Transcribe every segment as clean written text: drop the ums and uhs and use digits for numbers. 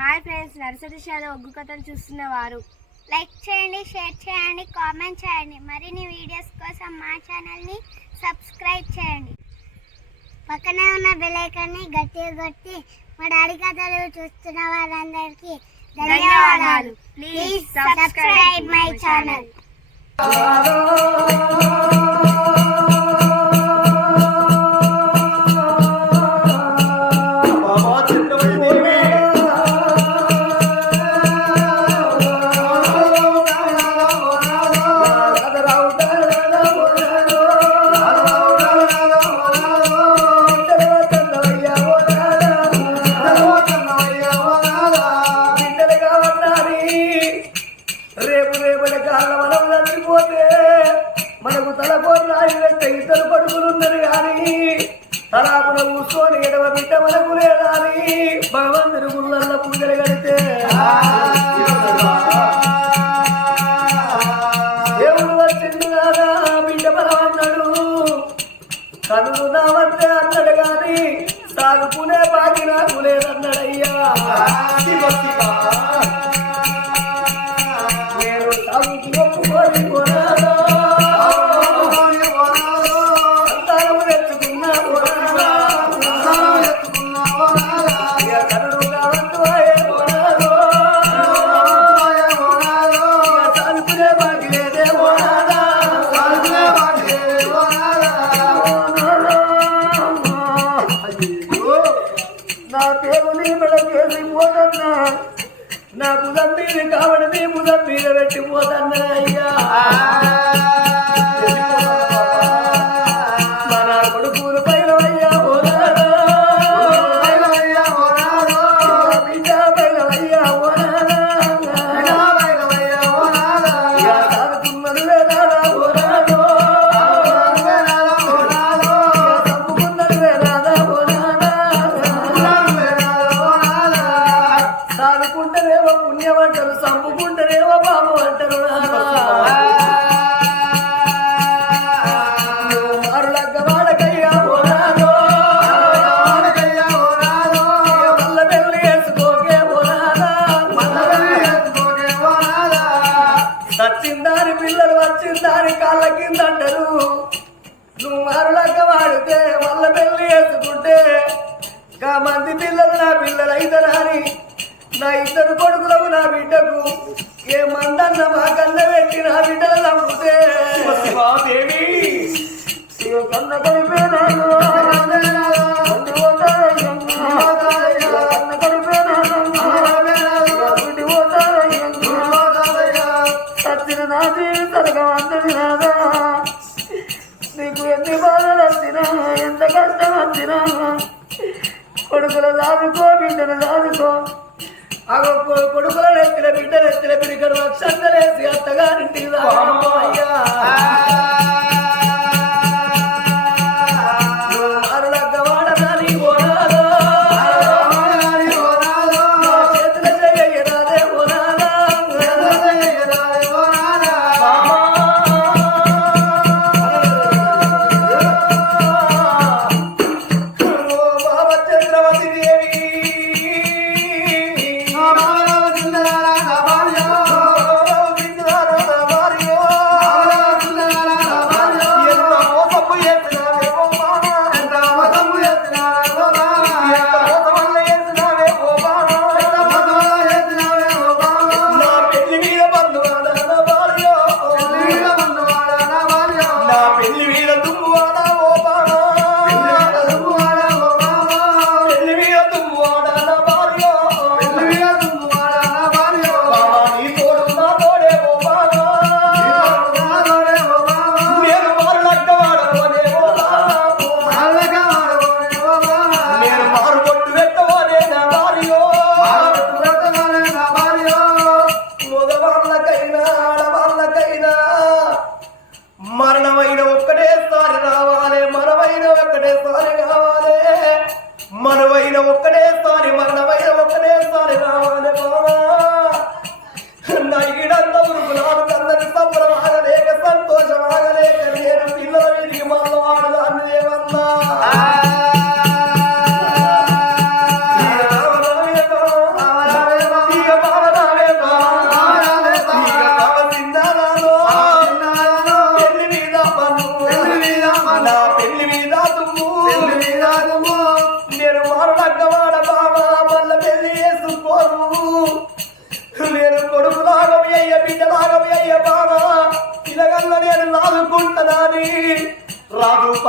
Hi friends, nursery ఒగ్గు కథలు చూస్తున్నవారు like చేయండి, share చేయండి, కామెంట్ చేయండి. మరిన్ని వీడియోస్ కోసం మా ఛానల్ని సబ్స్క్రైబ్ చేయండి. పక్కనే ఉన్న బెల్ ఐకాన్ని గట్టిగా కొట్టి మా డాడీ కథలు చూస్తున్న వారందరికీ ధన్యవాదాలు. Please subscribe my channel. మనకు తలపోరు ఇద్దరు పడుకులున్నారు కానీ తలాపున కూర్చొని ఎడవ బిడ్డ మనకు లేదని భగవంతుని గుళ్ళల్లో పూజలు కడితే దేవుడు వచ్చింది కాదా బిడ్డ బలమన్నాడు. కనులు నా వద్ద అన్నాడు కానీ సాగుకునే బాకి నాకు లేదన్నాడయ్యా. నేను సాగుకి ఒప్పుకొని పోరాదా నా దేవుని మెడకేసి పోదన్నా, నా బుధం మీద కావడి నీ బుధం మీద పెట్టిపోదన్నా అయ్యా. మన కొడుకులు పైన అయ్యా పోరాడా, బిడ్డ పైన అయ్యా పోరాడా, సాగుతున్నది వేరాడా పోరాడో, తప్పుకున్నది వేరాదా పోరాడా. సాగుకుంటేనేమో పుణ్యం అంటారు, చంపుకుంటేనేమో పాపం అంటారు. మరులగ్గ వాడకయ్యా పోరాడో, మల్ల పెళ్ళి వేసుకోకే పోరాడా. సచ్చిందాని పిల్లలు వచ్చిందాని కాళ్ళ కింద అంటారు. నువ్వు మరులగ్గ వాడితే మల్ల పెళ్ళి వేసుకుంటే గా మంది పిల్లలు నా పిల్లలు అయితరాని నా ఇద్దరు కొడుకులకు నా బిడ్డకు ఏ మందన్న మా కన్న పెట్టి నా బిడ్డలు నమ్ముతే కన్న కొడిపోయినాను సచ్చిన నాది తరగా అందది నాదా. నీకు ఎన్ని బాధలు వచ్చినా ఎంత కష్టం వచ్చినా కొడుకులు దాదుకో బిడ్డలు దాదుకో. కొడుకుల నెత్తిన బిడ్డలు ఎత్తిన పిడికడు అక్షంతలేసి అత్తగారింటికి అయ్యా. అరులగ్గ వాడదాని పోరాదా, చేతుల చెయ్యరాదే పోరాదా. బాబా చంద్రవతి దేవి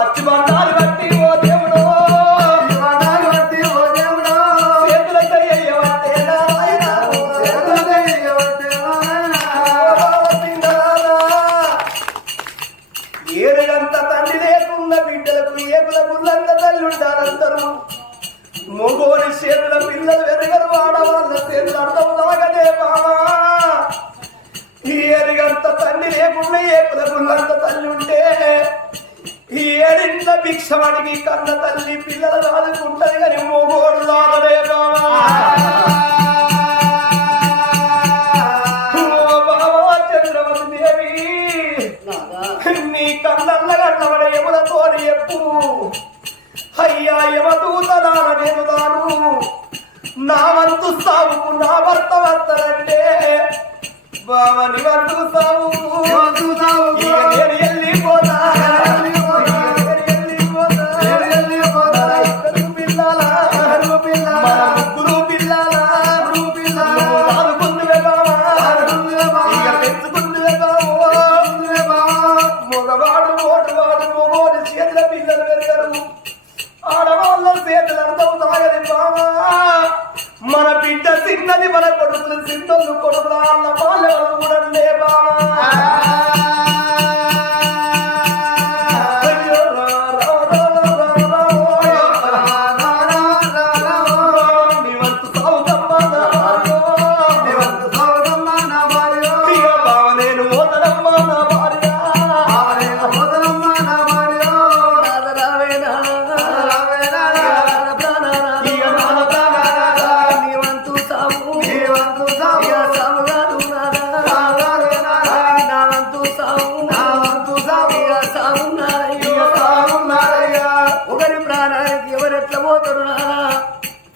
పచ్చి బండాలు బట్టి ఓ దేవుడో చేతుల చెయ్యవట్టే నారాయణ ఏరుగంత తండ్రి లేకున్న బిడ్డలకు ఏకుల గుళ్ళంత తల్లి ఉంటారందరూ మొగోని చేతుల పిల్లలు ఎరగరు ఆడవాళ్ళ చేతులు అర్థం తాగనే బావా ఈ ఏరుగంత తండ్రి లేకుండా ఏకుల గుళ్ళంత తల్లి ఉంటే ఈ ఏడింత భిక్షమడికి కన్న తల్లి పిల్లలు ఆదుకుంటది కానీ మొగోడు రాగనే బావా నీ కళ్ళల్ల కన్నవడ ఎవరితోని చెప్పు అయ్యా యమదూతనాల నేను తాను నా వంతు సాగుకు నా భర్త వస్తానంటే బావని వంతు సాగుకు నేను వెళ్ళిపోతా మగవాడు ఓటువాడు మొగోడు చేతుల పిల్లలు పెరిగారు ఆడవాళ్ళ చేతులు అర్థం తాగని బావా మన బిడ్డ చిన్నది మన కొడుకులు చిన్నలు కొడుకుల అన్న పాలెవరు చూడండి బావా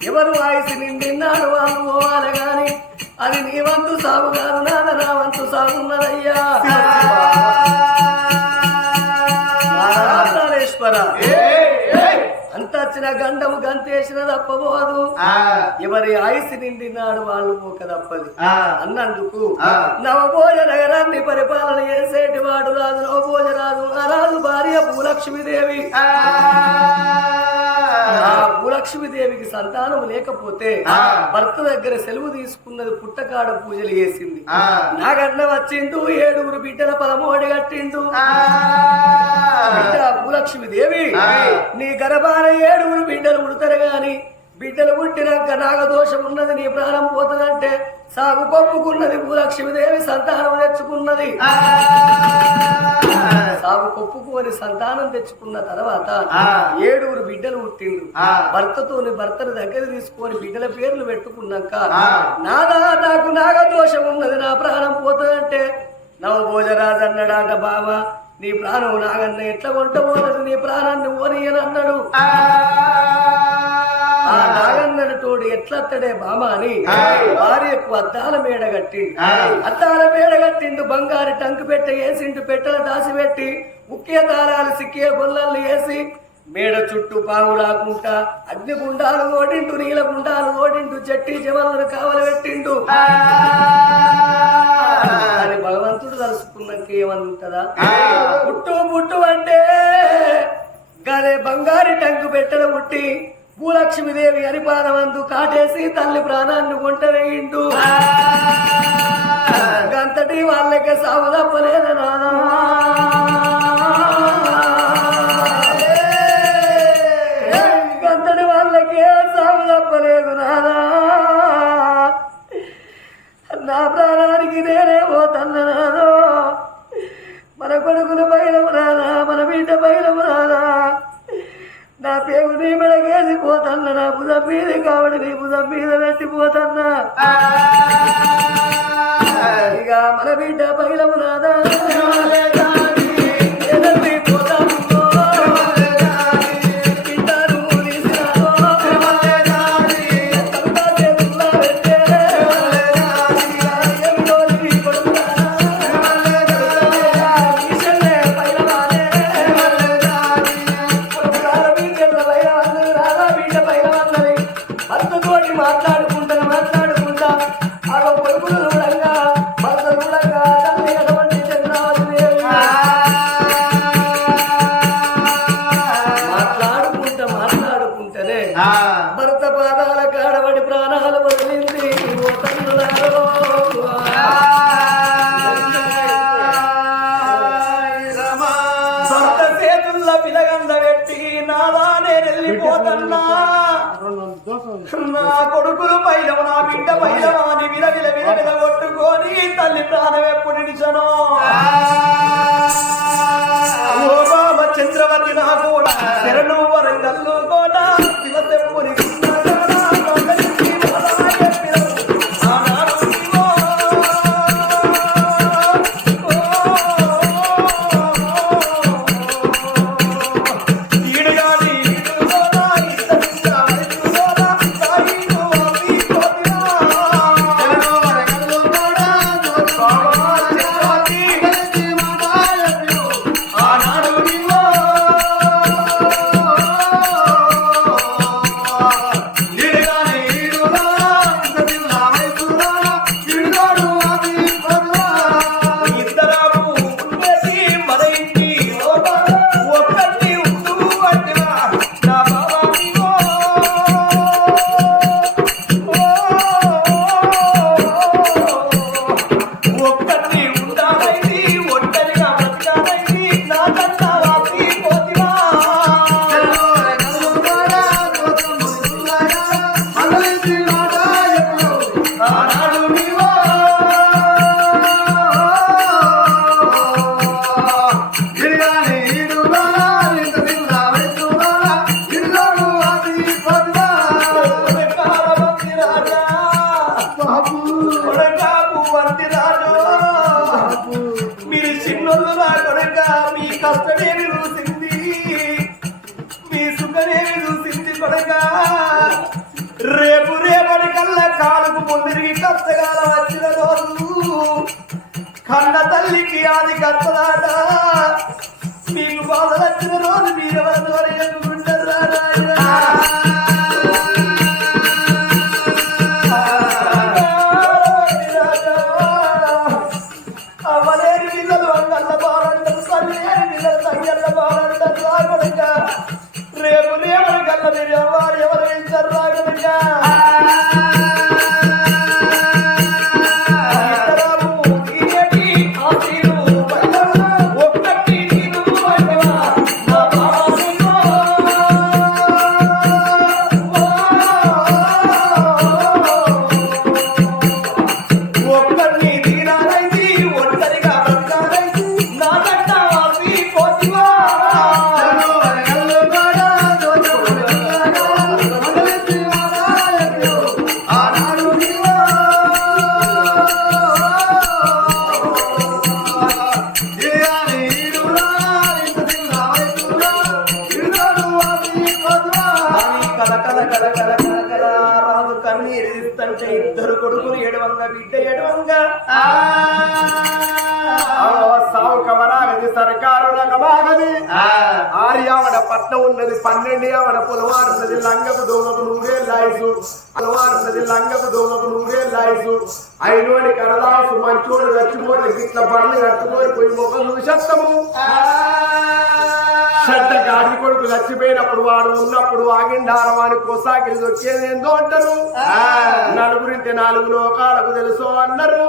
ఎవరు వాయిసి నిండిన్నాడు వాళ్ళు పోవాలి గాని అది నీ వంతు సాగు కాదు నాన్న నా వంతు సాగున్నదయ్యా అంత వచ్చిన గండము గంతేసిన తప్పబోదు ఎవరి ఆయుసి నిండినాడు వాళ్ళు పోక తప్పదు అన్నందుకు నవభోజ నగరాన్ని పరిపాలన చేసేటి వాడు రాజు నవభోజరాజు ఆ రాజు భార్య భూలక్ష్మీదేవి ఆ భూలక్ష్మీదేవికి సంతానం లేకపోతే భర్త దగ్గర సెలవు తీసుకున్నది పుట్టకాడ పూజలు చేసింది నాగన్న వచ్చిండు 7 బిడ్డల 13 కట్టిండు బిడ్డ భూలక్ష్మీదేవి నీ గర్భాన 7 బిడ్డలు పుడతారు గాని బిడ్డలు పుట్టినాక నాగదోషం ఉన్నది నీ ప్రాణం పోతుందంటే సాగు కొప్పుకున్నది భూలక్ష్మీదేవి సంతానం తెచ్చుకున్నది సాగు కొప్పుకొని సంతానం తెచ్చుకున్న తర్వాత 7 బిడ్డలు పుట్టిండు భర్తను దగ్గర తీసుకొని బిడ్డల పేర్లు పెట్టుకున్నాక నాదా నాకు నాగదోషం ఉన్నది నా ప్రాణం పోతుందంటే నవభోజరాజు అన్నాడాట బావ నీ ప్రాణం నాగన్న ఎట్లా కొంటపోతుంది నీ ప్రాణాన్ని ఓనియని అన్నాడు ఆ నాగన్నని తోడు ఎట్లత్తడే బామ అని భార్యకు అద్దాల మేడ కట్టిండు బంగారు టంకు పెట్ట వేసిండు పెట్టెల దాసిపెట్టి ముఖ్య తాళాలు సిక్కే గొల్లలు వేసి మేడ చుట్టూ పాము రాకుండా అగ్ని గుండాలు ఓడిండు నీల గుండాలు ఓడిండు చెట్టి జవలను కావలి పెట్టిండు అని భగవంతుడు తలుసుకున్నాక ఏమనుంటదా పుట్టు అంటే గదే బంగారు టంకు పెట్టెల పుట్టి భూలక్ష్మీదేవి హరిపాదమందు కాటేసి తల్లి ప్రాణాన్ని గుంట వేయిండు గంతటి వాళ్ళకి సాగు తప్పలేదు నానా గంతటి వాళ్ళకి సాగు తప్పలేదు నానా నా ప్రాణానికి నేనే పోతన్న నాదో మన కొడుకులు బయలము రాదా మన బిడ్డ బయలము రాదా నా పేరు నీ మెడకేసి పోతన్నా నా భుజం మీద కాబట్టి నీ భుజం మీద పెట్టిపోతన్నా ఇక మన బిడ్డ బయలము రాదా మాట్లాడుకుంటా ఆ కొడుకులు చూడంగా భర్త చూడంగా తల్లి అటువంటి సొంత చేతుల్లో పిలగంద పెట్టి నాదానే వెళ్ళిపోతన్నా నా కొడుకులు పైలవ నా బిడ్డ పైలవ అని విలవిల విలవిల కొట్టుకొని తల్లి ప్రాణం ఎప్పుడు నిలిచను ఓ బాబా చంద్రవతి నా కూడా శరణు వరంగల్లు కోట శివసెప్పుని మీరు చిన్నోళ్ళు నా కొడుక మీ కష్టమేమి చూసింది మీ సుఖమేమి చూసింది కొడుక రేపు రేపటి కల్లా కాలుకు పొందిరిగి కష్టకాలం వచ్చిన రోజు కన్న తల్లికి ఆది కట్టలాట మీకు బాధలు వచ్చిన రోజు మీరెవరు ఎదుర్కొంటారు అవలేని పిల్లలు అంగళ్ళ బాలంటారు తల్లిని పిల్లలు తగ్గళ్ళ బాలంటారు రాగొడక రేపు రేపటి కల్లా మీరు ఎవరు ఇస్తారు రాగొడక ఇద్దరు కొడుకులు ఎడవంగ బిడ్డ ఎడవంగ సావు కవరాగది సర్కారు రకమాగది ఆర్యావడ పట్నం ఉన్నది 12 ఆవడ పొలవారు ఉన్నది లంగపు దోమకు 100 లాయసు పొలవారు ఉన్నది లంగపు దోమకు 100 లాయసు అయినోడి కరదాసు మంచోడు రచ్చిపోయి ఇట్లా బండ్లు కట్టుకొని పోయి ముఖం చూసేస్తాము చెడ్డ గాడి కొడుకు చచ్చిపోయినప్పుడు వాడు ఉన్నప్పుడు ఆగిండారవాని కోసాకిలు దొక్కేది ఏందో అంటారు నలుగురింటే 4 లోకాలకు తెలుసు అన్నారు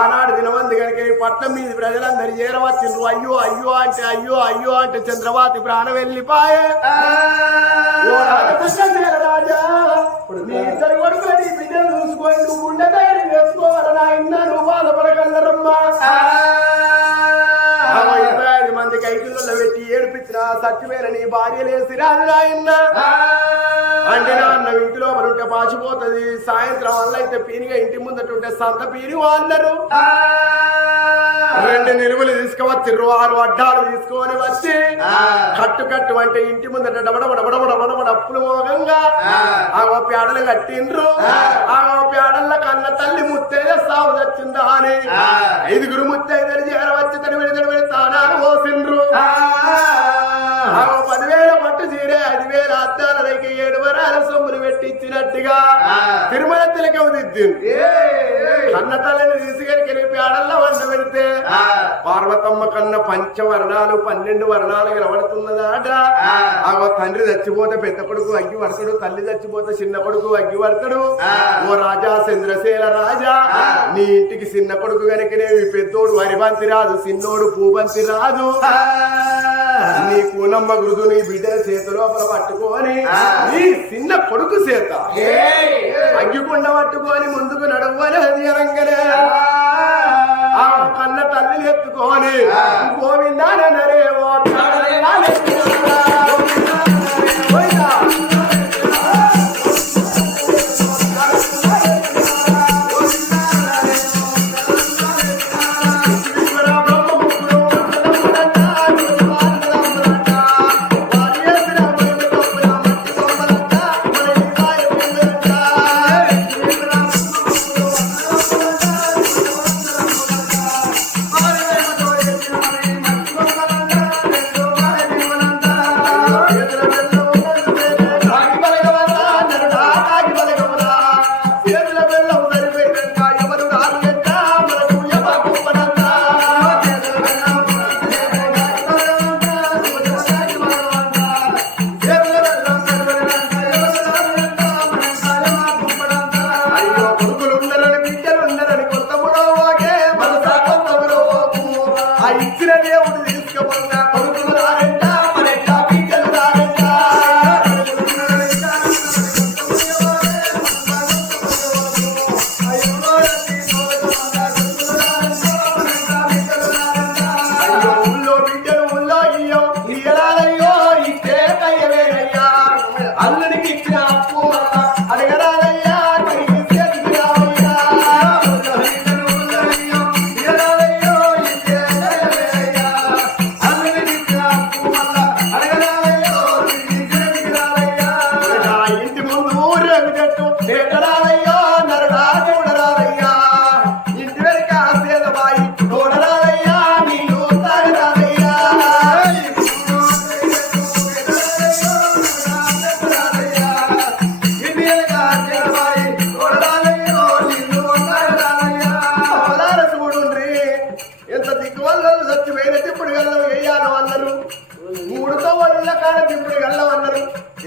ఆనాడు దినమంది కనుక పట్నం మీద ప్రజలందరూ చేరవచ్చిండ్రు అయ్యో అయ్యో అంటే అయ్యో అయ్యో అంటే చంద్రబాతి ప్రాణం వెళ్ళిపాయే రాజా మీ ఇద్దరు కొడుకులు నీ బిడ్డను చూసుకొని నువ్వు ఉండే ధైర్యం వేసుకోవాలని ఆయన నువ్వు బాధపడగలరమ్మా 25 మంది కైకిళ్ళలో పెట్టి ఏడిపించిన సత్యమైన నీ భార్య లేసి రాదు నాయన్న అంటే నాన్న ఇంటిలో ఉంటే పాచిపోతుంది సాయంత్రం వల్ల అయితే పీనిగా ఇంటి ముందటుంటే సంత పీని అన్నారు 2 నిలువలు తీసుకువచ్చిర్రు 6 అడ్డాలు తీసుకొని వచ్చి కట్టు అంటే ఇంటి ముందట డబడబడబడబడబడబడ అప్పులు మోగంగా ఆ పేడలు కట్టిండ్రు ఆ పేడల్ల కన్న తల్లి ముత్తేజ సాగు తెచ్చిందా అని 5 ముత్తైదలు చేరవచ్చి తడి తానాలు పోసిండ్రు 10,000 పట్టు చీరే 5,000 అద్దాల రైకి 7 వరాల సొమ్ములు పెట్టి ఇచ్చినట్టుగా తిరుమల తిలకం దిద్దింది. కన్న తల్లిని తీసుకెళ్ళి పేడల్లో వంట పెడితే పార్వతమ్మ కన్న పంచవర్ణాలు 12 వర్ణాలు నిలబడుతున్నదాట. ఆగో తండ్రి చచ్చిపోతే పెద్ద కొడుకు అగ్గి పడతాడు, తల్లి చచ్చిపోతే చిన్న కొడుకు అగ్గి పడతాడు. ఓ రాజా చంద్రశేల రాజా, నీ ఇంటికి చిన్న కొడుకు కనుకనేవి పెద్దోడు వరిబంతి రాదు, చిన్నోడు పూబంతి రాదు. నీ కూనమ్మ గురుదు నీ బిడ్డల చేతి లోపల పట్టుకొని నీ చిన్న కొడుకు చేత అగ్గికుండ పట్టుకొని ముందుకు నడవని అది అనగానే ఆ కన్న తల్లిని ఎత్తుకొని గోవిందానరే ఓ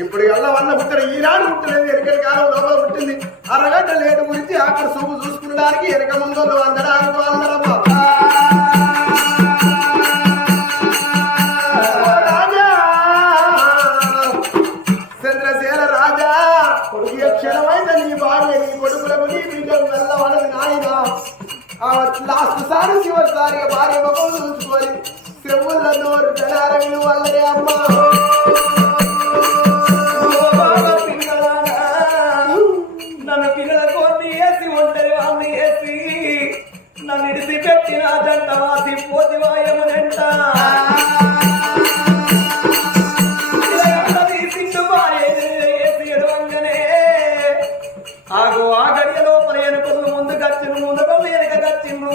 ఇప్పుడు వెళ్ళవన్న పుట్టారు. ఈనాడు పుట్టలేదు, ఎనకటి కాలం లోపల పుట్టింది. అరగంట లేటు గురించి అక్కడ చూపు చూసుకునడానికి ఎనక ముందు అందడానికి అందరమ్మా రాజా చంద్రశేల రాజా, కొడుకు క్షణమైతే నీ భార్య నీ కొడుకులకు నీ బిడ్డలు వెళ్ళవన్నది నాయన. లాస్ట్ సారి చివరిసారిగా భార్య ముఖం చూసుకొని చెవుల నోరు జనారవి వల్లనే అమ్మా నన్ను పిల్లల కొన్ని వేసి ఒంటరి వాడిని వేసి నన్ను ఇడిసి పెట్టిన జంట వాసి పోతి వాయమునంట సిండు వేసి ఎడవంగానే ఆగో ఆ గడియ లోపల ఎనుకలు ముందు గచ్చిండు, ముందు వెనక గచ్చిండు.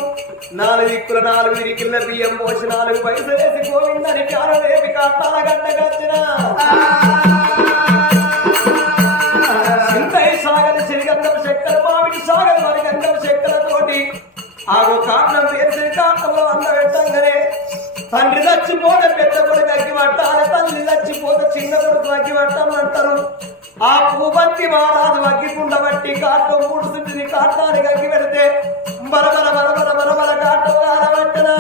4 దిక్కుల 4 విరికిళ్ళ బియ్యం పోసి 4 పైసలు వేసి గోవిందని కారం వేసి కట్టాల గడ్డ గచ్చిన సాగర్ సిరిగంధం చక్కెర మామిడి సాగర్ మరి గంధం చక్కెరతోటి ఆగో కారణం వేసి కారణంలో అందబెట్టంగానే తండ్రి చచ్చిపోతే పెద్ద కొడుకు అగ్గి పట్టాలి, తల్లి చచ్చిపోతే చిన్న కొడుకు అగ్గి పట్టమంటారు. ఆ పూబంతి మారాదు అగ్గికుండ బట్టి కాటం 3 చుట్టిని కాటానికి అగ్గి పెడితే బరబర బరబర బరబర కాటం ఆరబట్టనా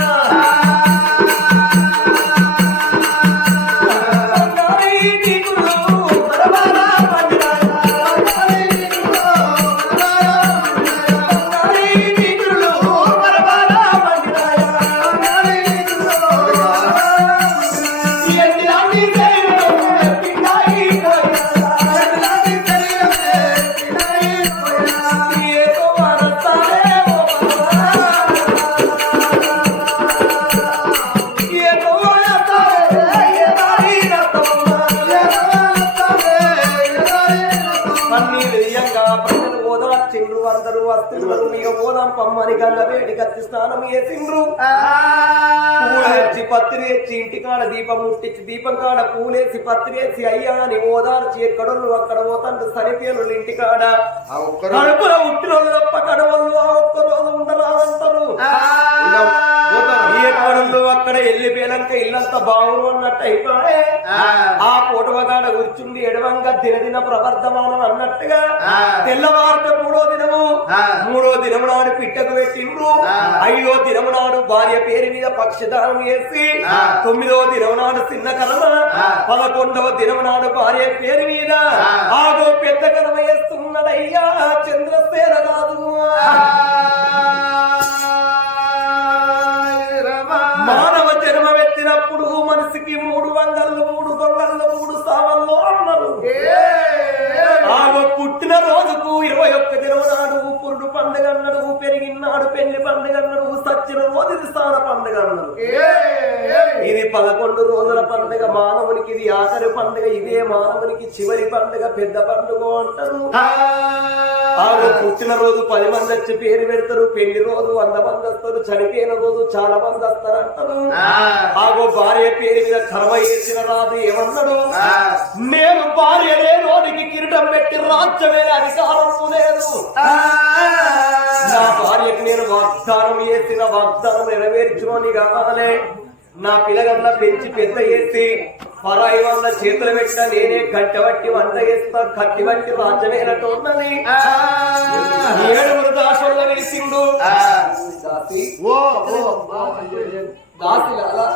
వస్తున్నారు ఇక పోదాం పమ్మని గల్ల వేడి కత్తి స్నానం చేసిండ్రు పూలు తెచ్చి పత్తి తెచ్చి ఇంటికాడ దీపం ముట్టించి దీపం కాడ పూలేసి పత్తి వేసి అయ్యా అని ఓదార్చి ఎక్కడోళ్ళు అక్కడ పోతాండ్రు సరిపేలు ఇంటికాడ కడుపులో ఉట్టినోళ్ళు తప్ప కడవళ్ళు ఆ ఒక్క రోజు ఉండరాదంటారు ఎక్కడోళ్ళు అక్కడ వెళ్ళిపోయాక ఇల్లంతా బాగురు అన్నట్టు అయిపోయి ఆ పూటవగాడ కూర్చుండి ఎడవంగా దినదిన ప్రవర్ధమానం అన్నట్టుగా తెల్లవారితే మూడో దినము నాడు పిట్టకు పెట్టిండ్రు 5వ దినము నాడు భార్య పేరు మీద పక్షదానం చేసి 9వ దినము నాడు చిన్న కర్మ 11వ దినము నాడు భార్య పేరు మీద ఆగో పెద్ద కర్మ వేస్తున్నాడయ్యా చంద్రసేన రాదు మానవ జన్మ ఎత్తినప్పుడు మనిషికి 3 వంగళ్ళు 3 దొంగళ్ళు 3 సావల్లో అన్నారు ఆగో పుట్టిన రోజుకు 21 దినము నాడు పురుడు పండుగ అన్నాడు పెరిగినాడు పెళ్లి పండుగ అన్నాడు సచ్చిన రోజు ఇది స్థాన పండుగ అన్నారు ఇది 11 రోజుల పండుగ మానవునికి ఇది ఆఖరి పండుగ ఇదే మానవునికి చివరి పండుగ పెద్ద పండుగ అంటారు ఆగో పుట్టిన రోజు 10 మంది వచ్చి పేరు పెడతారు పెళ్లి రోజు 100 మంది వస్తారు చనిపోయిన రోజు చాలా మంది వస్తారు అంటారు ఆగో భార్య పేరు మీద కర్మ చేసిన రాదు ఏమన్నాడు నేను భార్య లేనోనికి కిరీటం పెట్టి రాజ్యమే అధికారం లేదు నా భార్యకు నేను వాగ్దానం చేసిన వాగ్దానం నెరవేర్చుకొని కావాలి నా పిల్లగల్ల పెంచి పెద్ద చేసి పరాయి వల్ల చేతులు పెట్టిన నేనే గంట బట్టి వంట చేస్తా కట్టి బట్టి రాజ్యమైనట్టు ఉన్నది 7 దాసుల వేసిండు దాసి అలా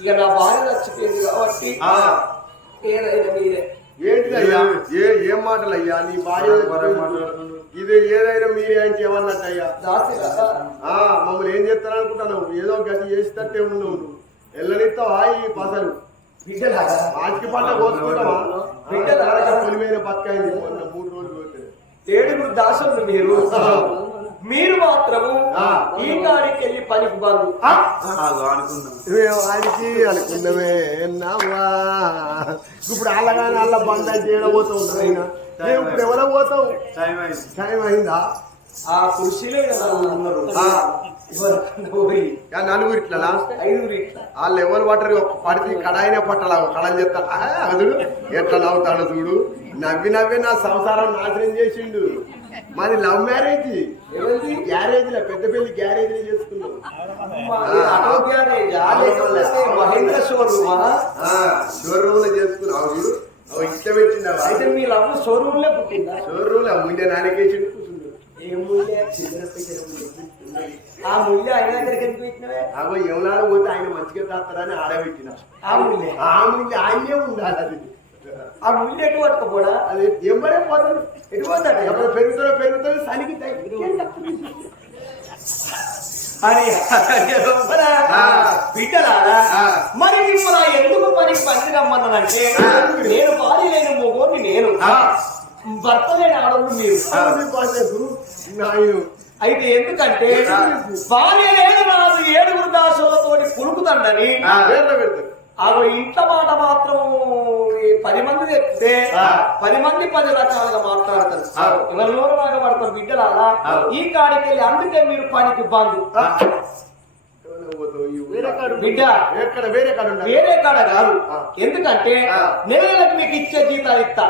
ఇక నా భార్య చచ్చిపోయింది కాబట్టి ఏదైనా మీరే ఏంటిదయ్యా ఏం మాటలయ్యా నీ భార్య ఇది ఏదైనా మీరే అంటే ఏమన్నట్టయ్యా మమ్మల్ని ఏం చేస్తాను అనుకుంటున్నావు ఏదో గతి చేసేటట్టే ఉన్నావు నువ్వు ఎల్లనిస్తావా ఈ పసలు ఆటికి పంట కోసుకుంటావా పొలిమైన బతకైంది 3 రోజులు 7 దాసులు మీరు మాత్రము ఈ కాడికి వెళ్ళి పనికి బంధు ఆయనకి అనుకున్నవే నావా ఇప్పుడు అల్లగానే అల్ల బంద్ అయితే ఏడబోతావు ఆయన ఇప్పుడు ఎవరో పోతావు టైం అయిందా ఆ కృషిలో ఉన్నారు నలుగురు ఇట్లా 5 ఇట్లా వాళ్ళు ఎవరు పట్టరు పడితే కడాయినే పట్టాల కడలు చెప్తాడు అదుడు ఎట్లా నవ్వుతాడు చూడు నవ్వి నవ్వి నా సంసారం నాశనం చేసిండు మాది లవ్ మ్యారేజ్ గ్యారేజ్ లో పెద్ద పెళ్లి గ్యారేజ్ చేసుకున్నాం షోరూమ్ లో చేసుకున్నావు చూడు ఇష్టం పెట్టిందా అయితే మీ లవ్ షోరూమ్ లో పుట్టిందా షోరూమ్ లో ముందే నాన్నకేసి కూర్చుండు ఆ ముళ్ళ ఆయన దగ్గరికి ఎందుకు పెట్టినవే అగో ఎవనాడు పోతే ఆయన మంచిగా తాస్తారని ఆడబెట్టిన ఆ ముళ్ళ ఆయనే ఉండాలి అది ఆ ముళ్ళు ఎటు పట్టుకోపోడా అది ఎంబడే పోతుంది ఎటు పోతాడు ఎప్పుడు పెరుగుతుంది సనికి అని బిడ్డలారా మరి మిమ్మల్ని ఎందుకు పనికి పనికి రమ్మన్నానంటే నేను భార్య లేని మొగోని నేను భర్త లేని ఆడవాళ్ళు మీరు అయితే ఎందుకంటే భార్య లేదు రాదు 7 దాసులతో పులుకుతండని అవి ఇంట్లో మాట మాత్రం 10 మంది చెప్తే 10 మంది 10 రకాలుగా మాట్లాడతారు ఎవరిలో పడతారు బిడ్డలాగా ఈ కాడికి వెళ్ళి అందుకే మీరు పనికి బంధు బిడ్డ వేరే కాడ కాదు ఎందుకంటే నెలలకు మీకు ఇచ్చే జీతాలు ఇస్తా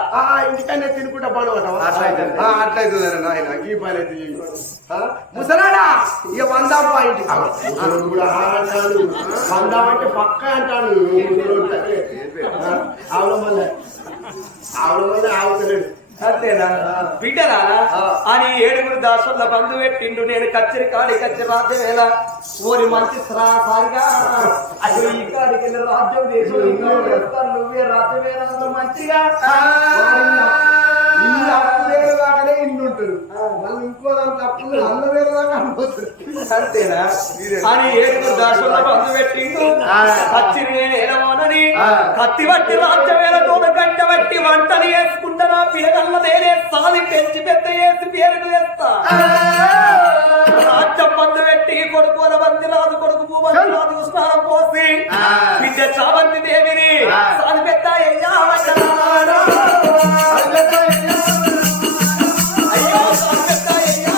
ఇంటికన్నా తినుకుంటా పడు అట్లయితే ఆయన ఈ పని అయితే ముసలాడా ఇక 100 పాయింట్ అంటాడు 100 అంటే పక్క అంటాడు ఆవుల మళ్ళీ ఆవుతలేడు అంతేనా బిడ్డరా అని 7 దాసుల బంధు పెట్టిండు నేను కచ్చరి కాడి కచ్చరి రాజ్యం ఎలా ఓరి మంచి సారిగా అసలు ఈ కాడికి వెళ్ళి రాజ్యం దేశం నువ్వే రాజ్యమేనా మంచిగా ఇల్లు అప్పు వేరు దాకానే ఇల్లు ఉంటారు మళ్ళీ ఇంకో దాంట్లో అప్పులు అల్ల వేరు దాకా అనుకోవచ్చు అంతేనా అని 7 దాసుల బంధు పెట్టిండు కచ్చిరి నేను ఎలవనని కత్తి బట్టి రాజ్యమేల తోట గంట బట్టి వంటలు వేసుకుంటా నా పిల్లగల్ల నేనే సాది పెంచి పెద్ద వేసి పేరు వేస్తా రాజ్యం బంధు పెట్టి కొడుకు బంది రాదు కొడుకు భూమంది రాదు స్నానం పోసి బిడ్డ చావంతి దేవిని సాది పెద్ద అయ్యో సాది పెద్ద అయ్యా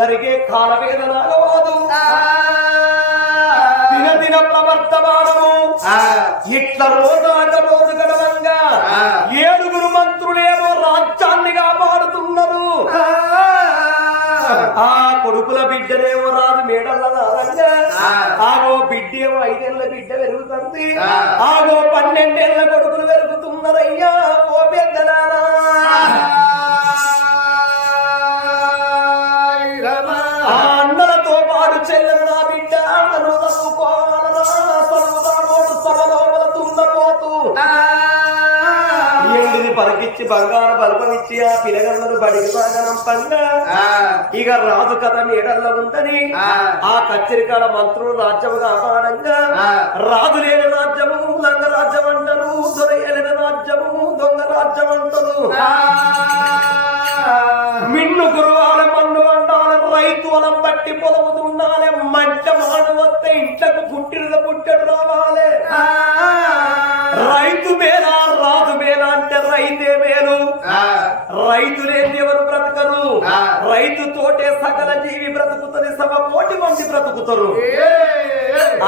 జరిగే కాలవేదనాగవాదు దిన ప్రవర్తమానము ఇట్ల రోజు గడవంగా 7 మంత్రులేమో రాజ్యాన్ని కాపాడుతున్నారు. ఆ కొడుకుల బిడ్డలేమో రాదు మేడల్లా ఆగో బిడ్డేమో 5 ఏళ్ల బిడ్డ పెరుగుతుంది. ఆగో 12 ఏళ్ల కొడుకులు పెరుగుతున్నారయ్యా. ఓ పెద్దలారా అన్నలతో పాటు చెల్లెలు నా బిడ్డ అన్నను చదువుకోవాలరా చదువుతానోడు సభలోపల తుండపోతూ ఎండిది పలికిచ్చి బంగారు బల్పనిచ్చి ఆ పిల్లగలను బడికి సాగనం పండ ఇక రాజు కథ నీడల్లో ఉందని ఆ కచ్చరికాల మంత్రులు రాజ్యము కాపాడంగా రాజు లేని రాజ్యము లంగ రాజ్యం అంటారు, దొరయలేని రాజ్యము దొంగ రాజ్యం అంటారు. మిన్ను గురువాల మన్ను వండాలి, రైతు అలం బట్టి పొలవుతుండాలి, మంట మాడు వస్తే ఇంట్లకు పుట్టెడు రావాలి. రైతు మేలా రాజు మేలా అంటే రైతే మేలు. రైతు లేని ఎవరు బ్రతకరు. రైతు తోటే సకల జీవి బ్రతుకుతుంది, 1 కోటి మంది బ్రతుకుతారు.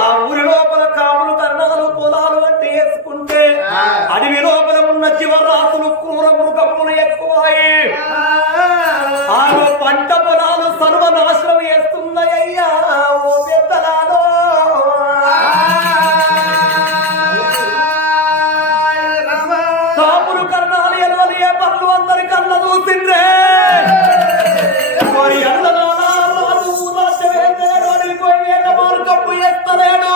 ఆ ఊరి లోపల కాపులు కర్ణాలు పొలాలు అంటే వేసుకుంటే అడవి లోపల ఉన్న జీవరాశులు క్రూర మృగములు ఎక్కువాయి. ఆరో పంట పొలాలు సర్వనాశనం చేస్తున్నాయ్యా. ఓ పెద్దలాలో కాపులు కర్ణాలు ఎలవలి ఏ పనులు అందరి కళ్ళ చూసిండ్రే. మార్గపు ఎత్తలేడు.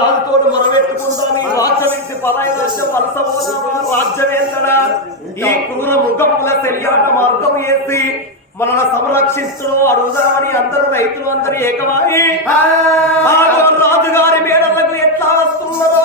రాజుతోడు మొరవెట్టుకుంటాను రాజ్యమించి 10 లక్షల రాజ్యమేంటడా ఈ క్రూర మృగముల తెలియాట మార్గం వేసి మనల్ని సంరక్షించడం అడుగుదామని అందరూ రైతులు అందరూ ఏకമായി రాజుగారి మేడలకు ఎట్లా వస్తున్నారో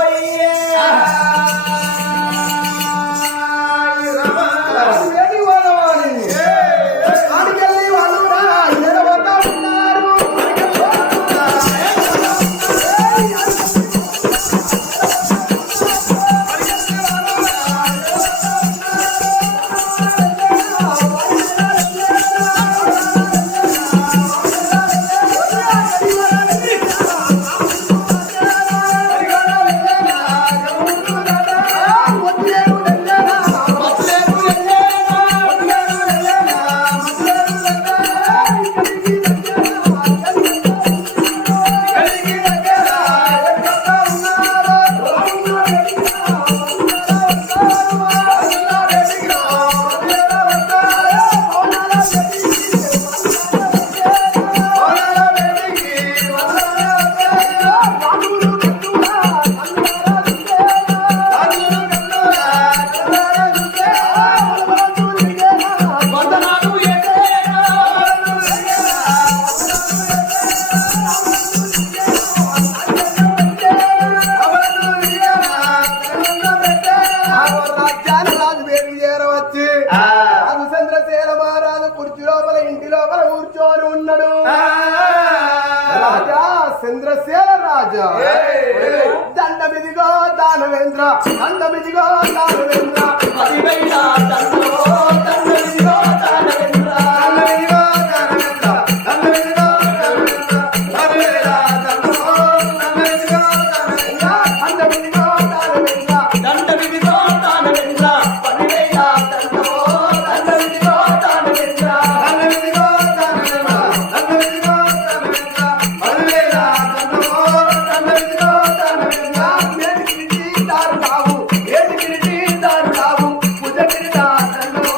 చంద్రసేన రాజా దండమిదిగో దానవేంద్ర దండమిదిగో దానవేంద్ర 10,000 దండమిదిగో దానవేంద్ర దండమిదిగో దానవేంద్ర దండమిదిగో దానవేంద్ర 10,000 దండమిదిగో దండమిదిగో దానవేంద్ర దండమిదిగో దానవేంద్ర దండమిదిగో దానవేంద్ర 10,000 దండమిదిగో దండమిదిగో దానవేంద్ర దండమిదిగో దానవేంద్ర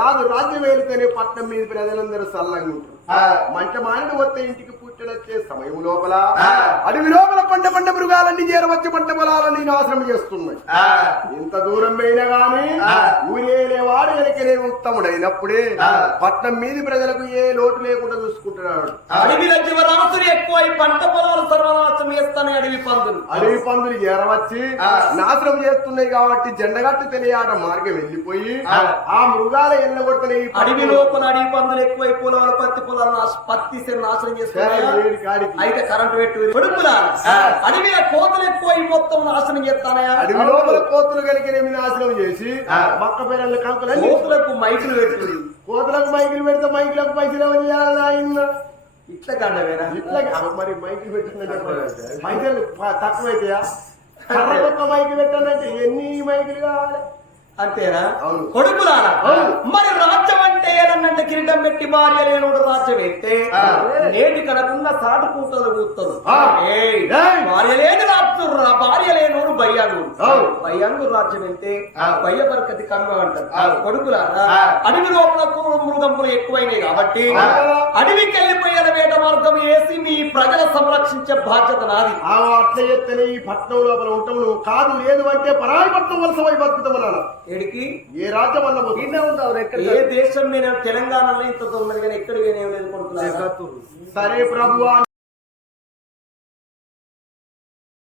రాజు రాజ్యం వెళ్తేనే పట్నం మీద ప్రజలందరూ సల్లంగా ఉంటారు. మంట మానిన వస్తే ఇంటికి పుట్టడొచ్చే సమయం లోపల అడవి లోపల పంట మృగాలన్నీ చేరవచ్చి పంట పొలాలన్నీ నాశనం చేస్తున్నాయి. ఇంత దూరం పోయినా గాని ఊరేవాడు వెనకనే ఉత్తముడైనప్పుడే పట్నం మీది ప్రజలకు ఏ లోటు లేకుండా చూసుకుంటున్నాడు. అడవిలో జీవరాశులు ఎక్కువ పంట పొలాలు సర్వనాశనం చేస్తానే అడవి పందులు చేరవచ్చి నాశనం చేస్తున్నాయి. కాబట్టి జెండగట్టు తెలియాట మార్గం వెళ్ళిపోయి ఆ మృగాల ఎల్లగొడుతున్నాయి. అడవి లోపల అడవి పందులు ఎక్కువై పొలాలు పత్తి నాశనం చేస్తున్నాయి. అయితే కరెంట్ పెట్టు కొడుకులా అడవిలో కోతలు ఎక్కువ మొత్తం నాశనం చేస్తానయా. అడవి లోపల కోతులు కలిగినవి నాశనం చేసి మక్క పేర్ల కంకులు కోతులకు మైకులు పెట్టు. కోతులకు మైకులు పెడితే మైకులకు పైసలు ఎవరు చేయాలి ఆయన ఇట్లా కాదవేనా? ఇట్లా మరి మైకులు పెట్టిన పైసలు తక్కువైతాయా? కర్రకొక్క మైకులు పెట్టాలంటే ఎన్ని మైకులు కావాలి? అంతేనా? కొడుకులారా మరి రాజ్యం అంటే ఏదన్నంటే కిరీటం పెట్టి భార్య లేనుడు రాజ్యం అయితే నేటి కనకున్న సాటు కూతలు కూతారు. భార్య లేని రాజురా, భార్య లేనోడు బయ్యాంగురు రాజ్యం అయితే బయ్య బరకతి కమ్మ అంటారు. కొడుకులారా అడవి లోపల మృగంపులు ఎక్కువైనాయి కాబట్టి అడవికి వెళ్ళిపోయిన వేట మార్గం వేసి మీ ప్రజల సంరక్షించే బాధ్యత నాది. అట్లా చెప్తేనే ఈ పట్నం లోపల ఉంటాము. నువ్వు కాదు లేదు అంటే పరాయి పట్నం వలసమై బతుకుతామన్నా. ఎడికి ఏ రాజ్యం అన్న ఏ దేశం నేను తెలంగాణలో ఇంత ఉన్నది కానీ ఎక్కడ లేదు కొడుకులా. సరే ప్రభు.